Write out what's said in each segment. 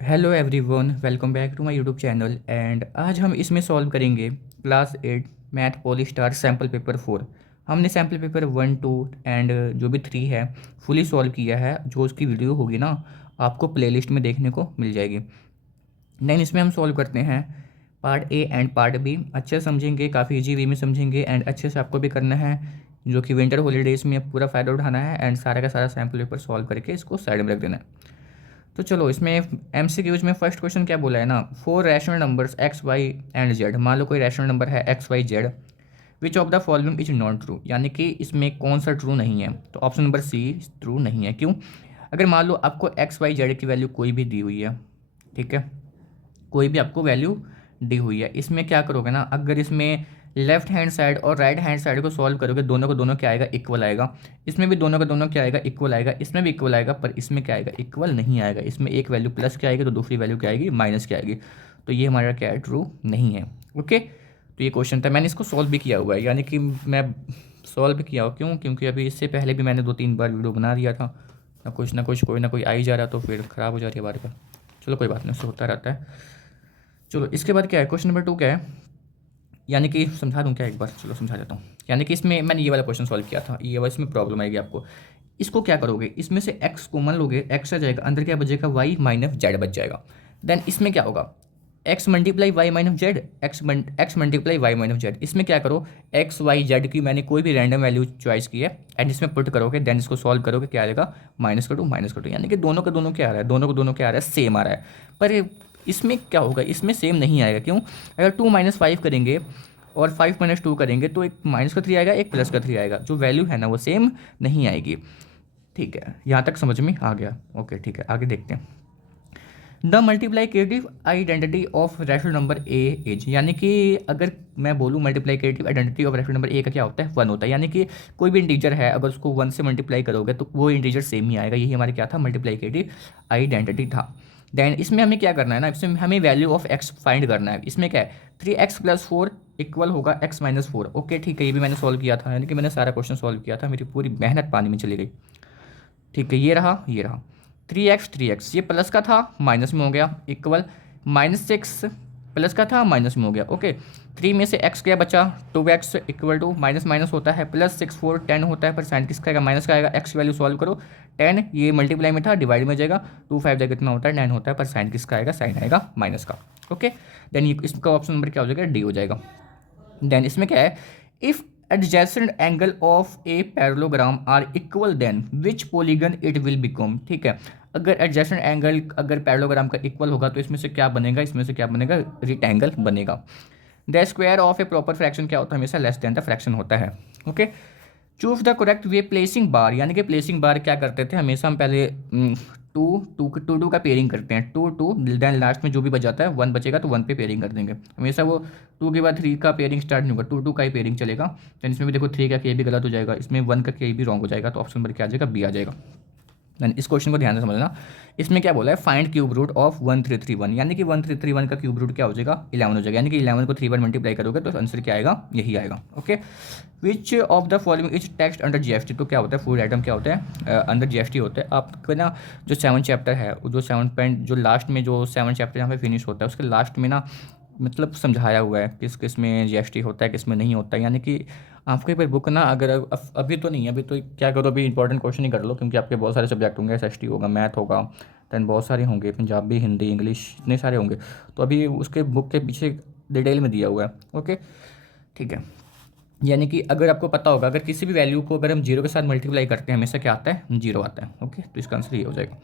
Hello everyone, welcome back to my YouTube channel. And आज हम इसमें सॉल्व करेंगे class 8 math poly star sample paper 4। हमने sample paper 1 2 and जो भी 3 है फुली सॉल्व किया है। जो उसकी वीडियो होगी ना, आपको प्लेलिस्ट में देखने को मिल जाएगी। देन इसमें हम सॉल्व करते हैं part A and part B. अच्छे से समझेंगे, काफ़ी इजी वे में समझेंगे एंड अच्छे से आपको भी करना है, जो कि विंटर हॉलीडेज़ में पूरा फ़ायदा उठाना है एंड सारा का सारा सैम्पल पेपर सॉल्व करके इसको साइड में रख देना है। तो चलो, इसमें एमसीक्यूज में फर्स्ट क्वेश्चन क्या बोला है ना, for rational numbers x y and z. मान लो कोई रैशनल नंबर है x y z, which of the following is not true, यानी कि इसमें कौन सा ट्रू नहीं है। तो ऑप्शन नंबर सी ट्रू नहीं है। क्यों? अगर मान लो आपको एक्स वाई जेड की वैल्यू कोई भी दी हुई है, ठीक है, कोई भी आपको वैल्यू दी हुई है, इसमें क्या करोगे ना, अगर इसमें लेफ्ट हैंड साइड और राइट हैंड साइड को सॉल्व करोगे, दोनों को दोनों क्या आएगा, इक्वल आएगा। इसमें भी दोनों का दोनों क्या आएगा, इक्वल आएगा। इसमें भी इक्वल आएगा, पर इसमें क्या आएगा, इक्वल नहीं आएगा। इसमें एक वैल्यू प्लस क्या आएगी तो दूसरी वैल्यू क्या आएगी, माइनस क्या आएगी। तो ये हमारा क्या है, ट्रू नहीं है। ओके, तो ये क्वेश्चन था, मैंने इसको सॉल्व भी किया हुआ है, यानी कि मैं सॉल्व भी किया हूँ। क्यों? क्योंकि अभी इससे पहले भी मैंने 2-3 बार वीडियो बना दिया था। ना कुछ कोई ना कोई आ ही जा रहा, तो फिर ख़राब हो जा रही है बार बार। चलो कोई बात नहीं, उससे होता रहता है। चलो इसके बाद क्या है, क्वेश्चन नंबर 2 क्या है, यानी कि समझा दूँ क्या एक बार, चलो समझा देता हूँ। यानी कि इसमें मैंने ये वाला क्वेश्चन सॉल्व किया था, ये वाला इसमें प्रॉब्लम आएगी आपको। इसको क्या करोगे, इसमें से x कॉमन लोगे, x आ जाएगा, अंदर क्या बचेगा, y माइनस जेड बच जाएगा। देन इसमें क्या होगा, x multiply y minus z, x multiply y minus z. इसमें क्या करो, एक्स वाई जेड की मैंने कोई भी रैंडम वैल्यू चॉइस की है एंड इसमें पुट करोगे, देन इसको सॉल्व करोगे, क्या आएगा, माइनस कर दो माइनस कर दो। यानी कि दोनों का दोनों क्या आ रहा है, दोनों को दोनों क्या आ रहा है, सेम आ रहा है। पर इसमें क्या होगा, इसमें सेम नहीं आएगा। क्यों? अगर 2 - 5 करेंगे और 5 - 2 करेंगे तो एक माइनस का 3 आएगा, एक प्लस का 3 आएगा। जो वैल्यू है ना वो सेम नहीं आएगी। ठीक है, यहाँ तक समझ में आ गया। ओके ठीक है, आगे देखते हैं। The multiplicative identity of rational number a is, यानी कि अगर मैं बोलूँ multiplicative identity of rational number a का क्या होता है, 1 होता है। यानी कि कोई भी इंटीजर है, अगर उसको 1 से मल्टीप्लाई करोगे तो वो इंटीजर सेम ही आएगा। यही हमारे क्या था, मल्टीप्लाइकेटिव आइडेंटिटी था। देन इसमें हमें क्या करना है ना, इसमें हमें वैल्यू ऑफ एक्स फाइंड करना है। इसमें क्या है, 3x + 4 इक्वल होगा x - 4। ओके ठीक है, ये भी मैंने सॉल्व किया था, यानी कि मैंने सारा क्वेश्चन सॉल्व किया था, मेरी पूरी मेहनत पानी में चली गई। ठीक है, ये रहा ये रहा। 3x ये प्लस का था, माइनस में हो गया, इक्वल -6 प्लस का था, माइनस में हो गया। ओके, 3 में से x क्या बचा, 2x equal to minus minus होता है, +6 4 10 होता है, पर साइन किसका आएगा, माइनस का आएगा। x की वैल्यू सॉल्व करो, 10 ये मल्टीप्लाई में था, डिवाइड में हो जाएगा, 2 5 जगह कितना होता है, 9 होता है, पर साइन किसका आएगा, साइन आएगा माइनस का। ओके, देन ये इसका ऑप्शन नंबर क्या हो जाएगा, डी हो जाएगा। देन इसमें क्या है, if adjacent angle of a parallelogram are equal then which polygon it will become. ठीक है, अगर एडजेसेंट एंगल अगर पैरेललोग्राम का इक्वल होगा तो इसमें से क्या बनेगा, इसमें से क्या बनेगा, रेक्टेंगल बनेगा। The square of A proper fraction क्या होता है, हमेशा लेस देन द फ्रैक्शन होता है। Okay, choose the correct way placing bar, यानी कि प्लेसिंग बार क्या करते थे, हमेशा हम पहले टू टू टू टू का पेयरिंग करते हैं, टू टू, देन लास्ट में जो भी बचाता है 1 बचेगा तो 1 पे पेयरिंग कर देंगे। हमेशा वो 2 के बाद 3 का पेयरिंग स्टार्ट नहीं होगा, 2 2 का ही पेयरिंग चलेगा। देन इसमें भी देखो 3 का के भी गलत हो जाएगा, इसमें 1 का के भी रॉन्ग हो जाएगा, तो ऑप्शन नंबर क्या आ जाएगा, बी आ जाएगा। देन इस क्वेश्चन को ध्यान से समझना, इसमें क्या बोला है, फाइंड क्यूब रूट ऑफ 1331, यानी कि 1331 का क्यूब रूट क्या हो जाएगा, 11 हो जाएगा। यानी कि 11 को 3 बार मल्टीप्लाई करोगे तो आंसर क्या आएगा, यही आएगा। Okay, which of the following is text under GST, तो क्या होता है, फूड आइटम क्या होता है, अंडर जीएसटी होता है। आपको ना जो 7 चैप्टर है, जो 7 पॉइंट जो लास्ट में जो 7 चैप्टर यहाँ पे फिनिश होता है, उसके लास्ट में ना मतलब समझाया हुआ है किस किस में जीएसटी होता है, किस में नहीं होता है। यानी कि आपके पे बुक ना, अगर अभी तो नहीं है, अभी तो क्या करो, अभी इंपॉर्टेंट क्वेश्चन ही कर लो, क्योंकि आपके बहुत सारे सब्जेक्ट होंगे, एसएसटी होगा, मैथ होगा, दैन बहुत सारे होंगे, पंजाबी, हिंदी, इंग्लिश, इतने सारे होंगे। तो अभी उसके बुक के पीछे डिटेल में दिया हुआ है। ओके ठीक है, यानी कि अगर आपको पता होगा, अगर किसी भी वैल्यू को अगर हम जीरो के साथ मल्टीप्लाई करते हैं, हमेशा क्या आता है, जीरो आता है। ओके, तो इसका आंसर ये हो जाएगा।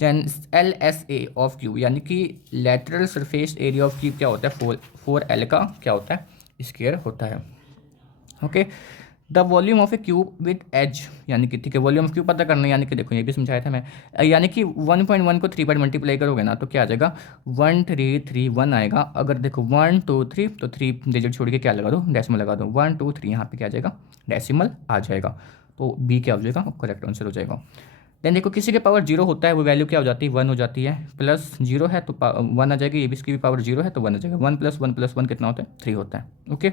देन LSA ऑफ क्यूब, यानी कि lateral surface area of cube क्या होता है, 4L का क्या होता है, स्क्वायर होता है। Okay, the volume of a cube with edge, यानी कि ठीक है, वॉल्यूम ऑफ क्यूब पता करना है, यानी कि देखो ये भी समझाया था मैं, यानी कि 1.1 को 3 बार मल्टीप्लाई करोगे ना तो क्या आ जाएगा, 1331 आएगा। अगर देखो 1 2 3 तो 3 डिजिट छोड़ के क्या लगा दो, डेसिमल लगा दो, 1 2 3 यहाँ पे क्या आ जाएगा, डेसिमल आ जाएगा। तो बी क्या हो जाएगा, करेक्ट आंसर हो जाएगा। देन देखो किसी के पावर जीरो होता है, वो वैल्यू क्या हो जाती है, 1 हो जाती है, प्लस जीरो है तो 1 आ जाएगी, ये भी इसकी भी पावर जीरो है तो 1 आ जाएगा, 1 + 1 + 1 कितना होता है, 3 होता है। ओके,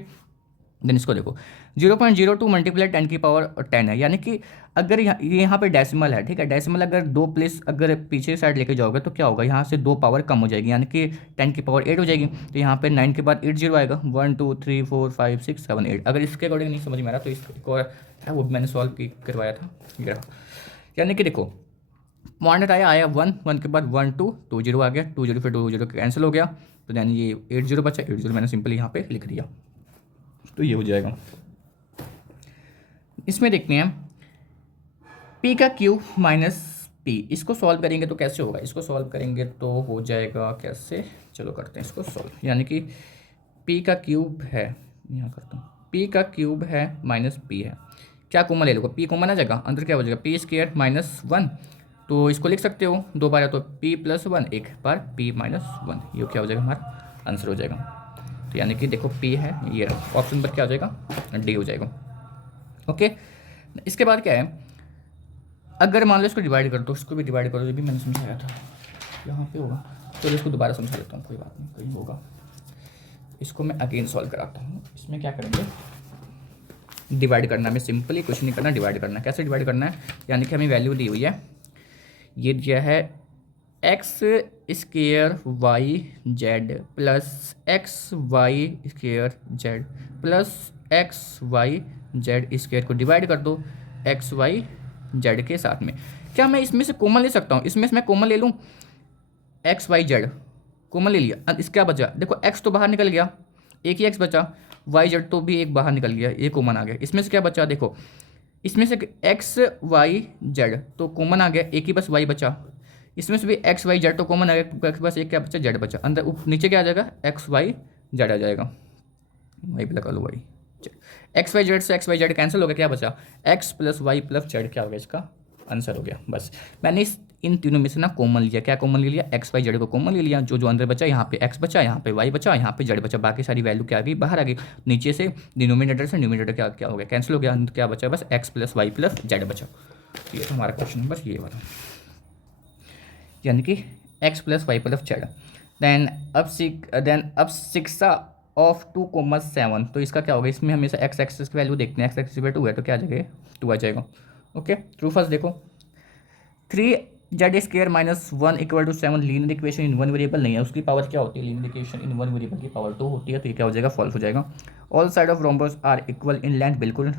देन इसको देखो 0.02 मल्टीप्लाई 10 की पावर 10 है, यानी कि अगर यहाँ पे डेसिमल है, ठीक है, डेसिमल अगर 2 प्लेस अगर पीछे साइड लेके जाओगे तो क्या होगा, यहाँ से 2 पावर कम हो जाएगी, यानी कि 10 की पावर 8 हो जाएगी। तो यहाँ पे 9 के बाद 8 जीरो आएगा, 1 2 3 4 5 6 7 8। अगर इसके अकॉर्डिंग नहीं समझ में आ रहा तो इसको और है वो भी मैंने सॉल्व करवाया था, ये रहा। यानी कि देखो पॉइंट आया 1, 1 के बाद 1 2 2 जीरो आ गया, 2 जीरो फिर 2 जीरो कैंसिल हो गया, तो देन ये 8 जीरो बचा, 8 जीरो मैंने सिंपली यहाँ पे लिख दिया, तो ये हो जाएगा। इसमें देखते हैं p का क्यूब माइनस p, इसको सॉल्व करेंगे तो कैसे होगा, इसको सॉल्व करेंगे तो हो जाएगा कैसे, चलो करते हैं इसको सॉल्व। यानी कि p का क्यूब है, यहाँ करता हूँ, p का क्यूब है माइनस p है, क्या कॉमन ले लो, p कॉमन आ जाएगा, अंदर क्या हो जाएगा p स्क्वायर माइनस 1, तो इसको लिख सकते हो 2 बार है तो p प्लस 1, एक बार p माइनस 1, ये क्या हो जाएगा हमारा आंसर हो जाएगा। तो यानी कि देखो p है, ये ऑप्शन पर क्या हो जाएगा, d हो जाएगा। ओके, इसके बाद क्या है, अगर मान लो इसको डिवाइड कर दो, इसको भी डिवाइड कर दो, ये भी मैंने समझाया था, यहाँ पे होगा, तो इसको दोबारा समझा लेता हूँ, कोई बात नहीं, कहीं होगा, इसको मैं अगेन सॉल्व कराता हूँ। इसमें क्या करेंगे, डिवाइड करना है, सिंपली कुछ नहीं करना, डिवाइड करना है। कैसे डिवाइड करना है, यानी कि हमें वैल्यू दी हुई है, ये दिया है x square y z plus x y square z plus x y z square को डिवाइड कर दो एक्स वाई जेड के साथ में। क्या मैं इसमें से कॉमन ले सकता हूँ, इसमें से मैं कॉमन ले लूँ, एक्स वाई जेड कॉमन ले लिया, अब इसका बचा, देखो एक्स तो बाहर निकल गया, एक ही एक्स बचा, वाई जेड तो भी एक बाहर निकल गया, ये कॉमन आ गया, इसमें से क्या बचा, देखो इसमें से एक्स वाई जेड तो कॉमन आ गया, एक ही बस वाई बचा, इसमें से भी एक्स वाई जेड तो कॉमन आ गया, बस एक क्या बचा, जेड बचा, अंदर नीचे क्या आ जाएगा, एक्स वाई जेड आ जाएगा, वाई पे लगा लो वाई, एक्स वाई जेड से एक्स वाई जेड कैंसिल हो गया, क्या बचा, x plus y plus z, क्या हो गया, इसका आंसर हो गया। बस मैंने इन तीनों में से ना कॉमन लिया, क्या कॉमन ले लिया, एक्स वाई जेड को कॉमन ले लिया, जो जो अंदर बचा, यहाँ पे एक्स बचा, यहाँ पे वाई बचा, यहाँ पे जेड बचा, बाकी सारी वैल्यू क्या आ गई, बाहर आ गई, नीचे से डिनोमिनेटर से न्यूमिनेटर क्या क्या हो गया, कैंसिल हो गया, क्या बचा, बस x plus y plus z बचा। ये तो हमारा क्वेश्चन है, बस ये वाला, यानी कि x plus y plus z. Then अब सिक्सा ऑफ 2,7, तो इसका क्या होगा, इसमें हमेशा एक्स एक्सिस की वैल्यू देखते हैं, एक्स एक्सिस पे 2 है तो क्या आ जाएगा, 2 आ जाएगा। ओके, ट्रू फर्स्ट देखो, 3z square minus 1 equal to 7 linear equation in one variable नहीं है, उसकी पावर क्या होती है, linear equation in one variable की पावर 2 होती है, तो ये क्या हो जाएगा, फॉल्स हो जाएगा। All side of rhombus are equal in length, बिल्कुल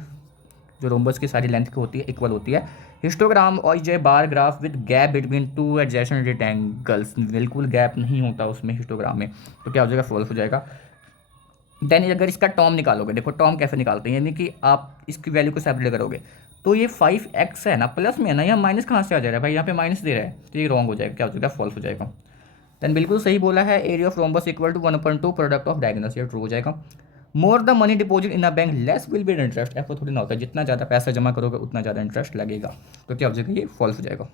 जो रोम्बस की सारी लेंथ की होती है इक्वल होती है। हिस्टोग्राम और जे bar graph with gap between two adjacent rectangles, बिल्कुल गैप नहीं होता उसमें हिस्टोग्राम में, तो क्या हो जाएगा, फॉल्स हो जाएगा। देन अगर इसका टर्म निकालोगे, देखो टर्म कैसे निकालते हैं, यानी कि आप इसकी वैल्यू को सेपरेट करोगे, तो ये 5x है ना, प्लस में है ना, यहाँ माइनस कहाँ से आ जा रहा है भाई, यहाँ पे माइनस दे रहा है, तो ये रॉन्ग हो जाएगा, क्या हो जाएगा, फॉल्स हो जाएगा। देन बिल्कुल सही बोला है, area of rhombus equal to 1/2 product of diagonals, ये ट्रू हो जाएगा। More the money deposit in a bank less will be interest, ऐसा थोड़ी ना होता है, जितना ज़्यादा पैसा जमा करोगे उतना ज़्यादा इंटरेस्ट लगेगा, तो क्या हो जाएगा, ये फॉल्स हो जाएगा।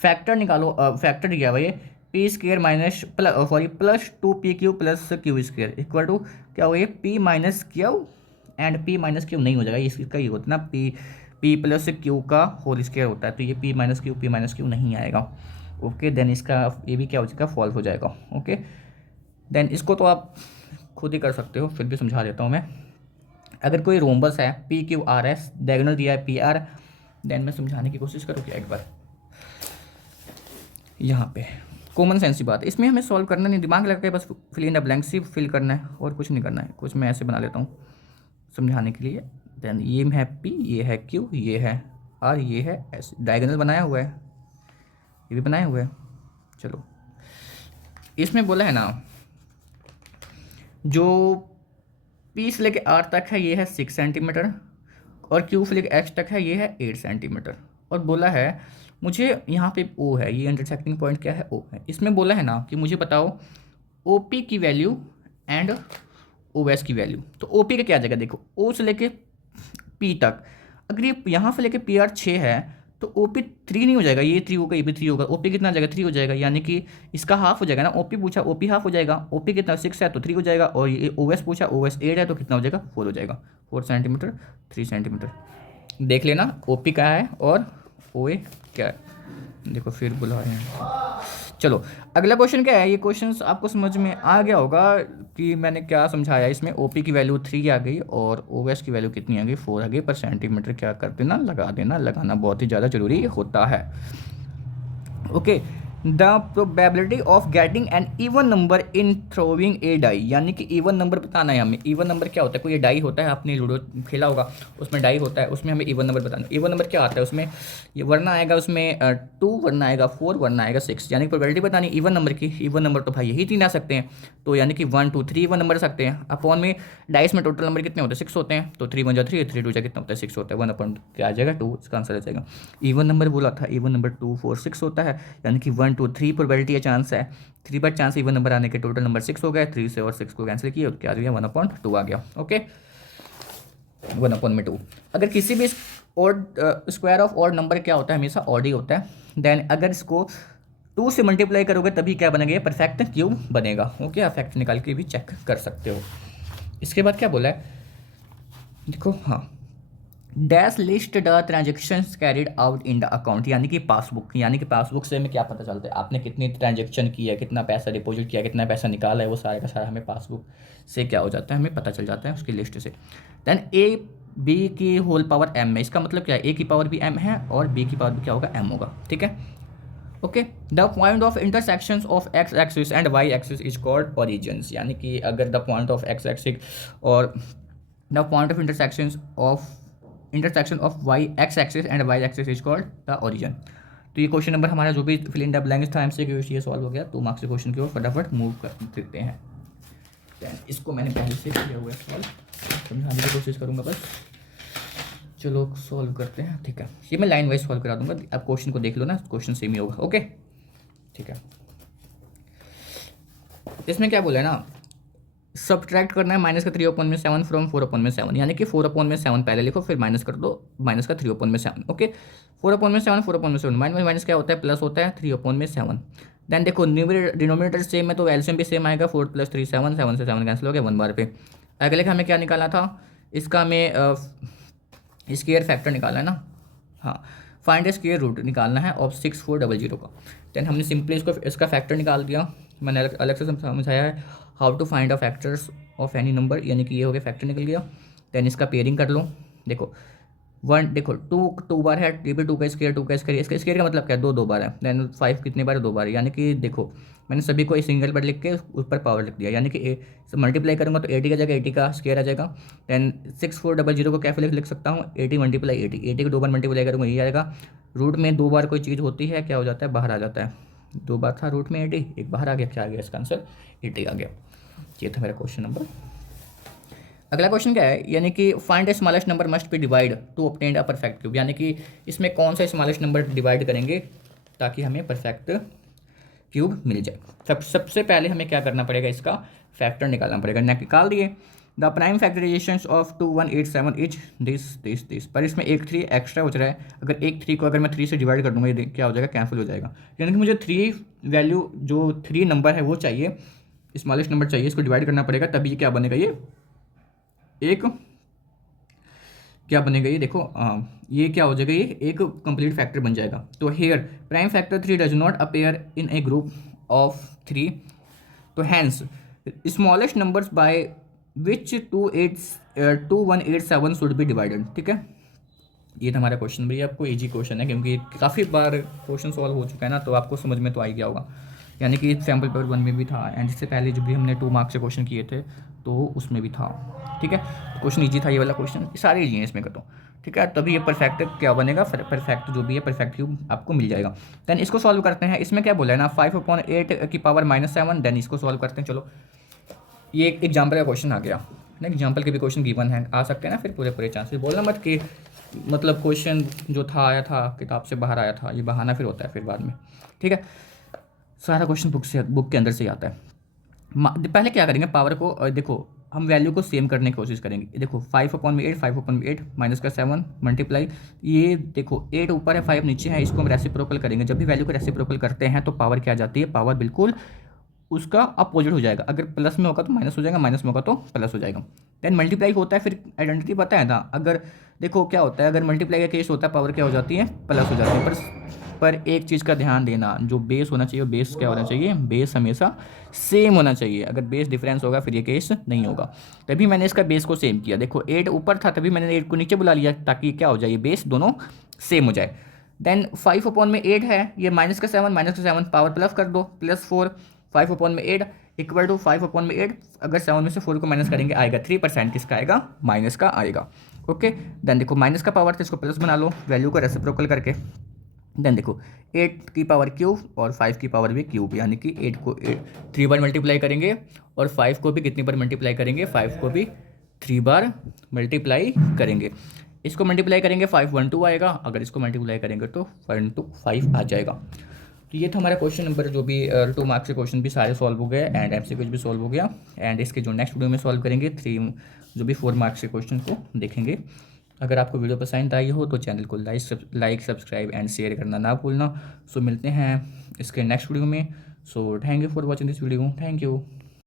फैक्टर निकालो, फैक्टर दिया भाई, p square minus plus 2pq plus q square equal to क्या हो, ये p minus q and p minus q नहीं हो जाएगा, इसका ये होता है ना, p प्लस क्यू का होल स्क्वायर होता है, तो ये p माइनस क्यू नहीं आएगा। ओके, देन इसका ये भी क्या हो जाएगा, फॉल्स हो जाएगा। ओके, देन इसको तो आप खुद ही कर सकते हो, फिर भी समझा देता हूँ मैं। अगर कोई रोम्बस है PQRS, डायगोनल दिया है PR, देन मैं समझाने की कोशिश करूँ क्या एक बार, यहाँ पे कॉमन सेंस की बात है, इसमें हमें सॉल्व करना नहीं, दिमाग लगा के बस फिल इन द ब्लैंक्स ही फिल करना है और कुछ नहीं करना है, कुछ मैं ऐसे बना लेता हूँ समझाने के लिए। देन ये है P, ये है Q, ये है R, ये है S, डायगोनल बनाया हुआ है, ये भी बनाया हुआ है। चलो, इसमें बोला है ना, जो P से लेके R तक है ये है 6 सेंटीमीटर, और Q से लेके X तक है ये है 8 सेंटीमीटर, और बोला है मुझे यहाँ पे O है, ये इंटरसेक्टिंग पॉइंट क्या है, O है। इसमें बोला है ना कि मुझे बताओ OP की वैल्यू एंड OS की वैल्यू, तो OP का क्या आ जाएगा, देखो O से लेके P तक, अगर ये यहाँ से लेके PR 6 है तो OP 3 नहीं हो जाएगा, ये 3 होगा, ये भी 3 होगा, OP कितना आ जाएगा, 3 हो जाएगा, यानी कि इसका हाफ हो जाएगा ना, OP पूछा OP हाफ हो जाएगा, OP कितना 6 है तो 3 हो जाएगा, और ये OS पूछा OS 8 है तो कितना हो जाएगा, 4 हो जाएगा, 4 सेंटीमीटर 3 सेंटीमीटर। देख लेना OP क्या है और OA क्या है। देखो फिर बुला रहे हैं। चलो अगला क्वेश्चन क्या है, ये क्वेश्चन आपको समझ में आ गया होगा कि मैंने क्या समझाया। इसमें ओपी की वैल्यू 3 आ गई और ओएस की वैल्यू कितनी आ गई, 4 आ गई। पर सेंटीमीटर क्या कर देना, लगा देना। लगाना बहुत ही ज़्यादा ज़रूरी होता है। Okay, the probability of getting an even number in throwing a die, यानी कि इवन नंबर बताना है हमें। इवन नंबर क्या होता है, कोई डाई होता है, आपने लूडो खेला होगा, उसमें डाई होता है, उसमें हमें इवन नंबर बताना है। इवन नंबर क्या आता है उसमें, ये वरना आएगा उसमें 2, वरना आएगा 4, वरना आएगा 6, यानी कि प्रोबेबिलिटी बतानी इवन नंबर की। इवन नंबर तो भाई यही 3 आ सकते हैं, तो यानी कि 1 2 3 इवन नंबर आ सकते हैं। अपॉन में डाइस में टोटल नंबर कितने होते हैं, 6 होते हैं, तो 3 1 जा 3, 3 2 जा कितना होता है, 6 होता है। 1 अपॉन क्या आ जाएगा, 2, इसका आंसर आ जाएगा। इवन नंबर बोला था, इवन नंबर 2 4 6 होता है, यानी कि 1 2 3 प्रोबेबिलिटी या चांस है, 3 बार चांस इवन नंबर आने के, टोटल नंबर 6 हो गया। 3 से और 6 को कैंसिल किया, क्या आ गया, 1/2 आ गया। ओके, 1/2। अगर किसी भी odd square of odd number क्या होता है, हमेशा ऑड ही होता है। देन अगर इसको 2 से मल्टीप्लाई करोगे तभी क्या बनेगा, ये परफेक्ट क्यूब बनेगा। ओके, फैक्ट निकाल के भी चेक कर सकते हो। इसके बाद क्या बोला है, देखो, हाँ, dash list the transactions carried out in the account, यानी कि पासबुक। यानी कि पासबुक से हमें क्या पता चलता है, आपने कितनी ट्रांजेक्शन की है, कितना पैसा डिपॉजिट किया, कितना पैसा निकाला है, वो सारा का सारा हमें पासबुक से क्या हो जाता है, हमें पता चल जाता है उसकी लिस्ट से। देन ए बी की होल पावर एम है, इसका मतलब क्या है, ए की पावर भी एम है और बी की पावर भी क्या होगा, एम होगा। ठीक है, okay. The point of intersections of x axis and y axis is called origins, यानी कि अगर the point of x axis और the point of intersection of y x axis and y axis is called the origin. तो ये question number हमारा जो भी fill in the blanks था एमसीक्यू, ये सॉल्व हो गया। 2 मार्क्स के क्वेश्चन की ओर फटाफट मूव कर सकते हैं। इसको मैंने पहले से किया हुआ है सॉल्व, समझाने की कोशिश करूँगा बस। चलो सॉल्व करते हैं। ठीक है, ये मैं लाइन वाइज सॉल्व करा दूंगा, आप क्वेश्चन को देख लो ना, क्वेश्चन सेम ही होगा। ओके, ठीक है। इसमें क्या बोला है ना, सब्ट्रैक्ट करना है माइनस का 3/7 फ्रॉम 4/7, यानी कि 4/7 पहले लिखो, फिर माइनस कर दो माइनस का 3/7। ओके, 4/7 4/7 माइनस माइनस क्या होता है, प्लस होता है 3/7। देन देखो डिनोमिनेटर सेम है तो एलसीएम भी सेम आएगा, 4 + 3 7, 7 से 7 कैंसिल हो गया 1 बार पे। अगले का हमें क्या निकाला था, इसका हमें स्क्वायर फैक्टर निकालना है ना, हाँ, फाइंड ए स्क्वायर रूट निकालना है ऑफ 6400 का। देन हमने सिंपली इसका फैक्टर निकाल दिया, मैंने अलग से समझाया है how to find a factors of any number, यानी कि ये हो गया फैक्टर निकल गया। देन इसका पेयरिंग कर लो, देखो 1, देखो 2 बार है, 2 का स्क्वायर, 2 का स्क्वायर, इसका स्क्वायर का मतलब क्या है, 2 बार है। देन 5 कितने बार है, 2 बार है, यानी कि देखो मैंने सभी को एक सिंगल पर लिख के ऊपर पावर लिख दिया, यानी कि मल्टीप्लाई करूँगा तो 80 का जगह 80 का स्क्वायर आ जाएगा। देन 6400 को कैसे लिख सकता हूँ, 80 × 80, 80 को 2 बार मल्टीप्लाई करूँगा ये आएगा। रूट में 2 बार कोई चीज़ होती है क्या हो जाता है, बाहर आ जाता है। 2 बार था रूट में 80, एक बाहर आ गया, क्या आ गया, इसका आंसर 80 आ गया। ये था मेरा क्वेश्चन नंबर। अगला क्वेश्चन क्या है, यानी कि find A smallest number must be divide two obtain a perfect cube, यानी कि इसमें कौन सा स्मॉलेस्ट नंबर डिवाइड करेंगे ताकि हमें परफेक्ट क्यूब मिल जाए। सबसे पहले हमें क्या करना पड़ेगा, इसका फैक्टर निकालना पड़ेगा। निकाल दिए, the prime factorization of 2187 is this, पर इसमें एक 3 एक्स्ट्रा हो रहा है। अगर एक 3 को अगर मैं 3 से डिवाइड कर दूंगा, ये क्या हो जाएगा, कैंसिल हो जाएगा। यानी कि मुझे 3 वैल्यू, जो 3 नंबर है वो चाहिए, स्मॉलेस्ट नंबर चाहिए, इसको डिवाइड करना पड़ेगा, तभी क्या बनेगा, ये एक क्या बनेगा, ये देखो ये क्या हो जाएगा, ये एक कंप्लीट फैक्टर बन जाएगा। तो here prime factor 3 does not appear in a group of 3, तो hence smallest numbers by which 2187 should be divided. ठीक है, ये था हमारा क्वेश्चन। भैया आपको इजी क्वेश्चन है, क्योंकि काफ़ी बार क्वेश्चन सॉल्व हो चुका है ना, तो आपको समझ में तो आ ही गया होगा। यानी कि सैम्पल पेपर 1 में भी था, एंड इससे पहले जब भी हमने 2 मार्क्स से क्वेश्चन किए थे तो उसमें भी था। ठीक है, क्वेश्चन इजी था ये वाला क्वेश्चन, सारे इजी हैं इसमें का तो। ठीक है, तभी ये परफेक्ट क्या बनेगा, परफेक्ट जो भी है परफेक्ट क्यूब आपको मिल जाएगा। देन इसको सॉल्व करते हैं। इसमें क्या बोला है ना, 5/8 की पावर -7। देन इसको सॉल्व करते हैं। चलो, ये एक एग्जाम्पल का क्वेश्चन आ गया ना, एग्जाम्पल के भी क्वेश्चन गिवन है, आ सकते हैं ना, फिर पूरे चांसेस। बोलना मत कि मतलब क्वेश्चन जो था आया था किताब से बाहर आया था, ये बहाना फिर होता है फिर बाद में। ठीक है, सारा क्वेश्चन बुक के अंदर से आता है। पहले क्या करेंगे, पावर को देखो हम वैल्यू को सेम करने की कोशिश करेंगे। देखो 5/8, 5/8 माइनस का 7 मल्टीप्लाई, ये देखो 8 ऊपर है 5 नीचे है, इसको हम रेसिप्रोकल करेंगे। जब भी वैल्यू को रेसिप्रोकल करते हैं तो पावर क्या जाती है, पावर बिल्कुल उसका अपोजिट हो जाएगा। अगर प्लस में होगा तो माइनस हो जाएगा, माइनस में होगा तो प्लस हो जाएगा। देन मल्टीप्लाई होता है, फिर आइडेंटिटी पता है ना, अगर देखो क्या होता है, अगर मल्टीप्लाई का केस होता है पावर क्या हो जाती है, प्लस हो जाती है। पर एक चीज़ का ध्यान देना, जो बेस होना चाहिए बेस क्या होना चाहिए, बेस हमेशा सेम होना चाहिए। अगर बेस डिफरेंस होगा फिर ये केस नहीं होगा। तभी मैंने इसका बेस को सेम किया। देखो 8 ऊपर था तभी मैंने 8 को नीचे बुला लिया, ताकि क्या हो जाए, ये बेस दोनों सेम हो जाए। देन 5/8 है, ये -7 पावर प्लस कर दो, +4। 5/8 इक्वल टू 5/8, अगर 7 में से 4 को माइनस करेंगे आएगा 3%, किसका आएगा, माइनस का आएगा। ओके, देन देखो माइनस का पावर था, इसको प्लस बना लो वैल्यू को रेसिप्रोकल करके। देन देखो 8 की पावर क्यूब और 5 की पावर भी क्यूब, यानी कि 8 को 3 बार मल्टीप्लाई करेंगे और 5 को भी कितनी बार मल्टीप्लाई करेंगे, 5 को भी 3 बार मल्टीप्लाई करेंगे। इसको मल्टीप्लाई करेंगे 512 आएगा, अगर इसको मल्टीप्लाई करेंगे तो 125 आ जाएगा। तो ये था हमारा क्वेश्चन नंबर, जो भी 2 मार्क्स के क्वेश्चन भी सारे सॉल्व हो गए एंड एमसीक्यूज भी सॉल्व हो गया। एंड इसके जो नेक्स्ट वीडियो में सॉल्व करेंगे 3 जो भी 4 मार्क्स के क्वेश्चन को देखेंगे। अगर आपको वीडियो पसंद आई हो तो चैनल को लाइक सब्सक्राइब एंड शेयर करना ना भूलना। सो मिलते हैं इसके नेक्स्ट वीडियो में। So thank you for watching this video, thank you.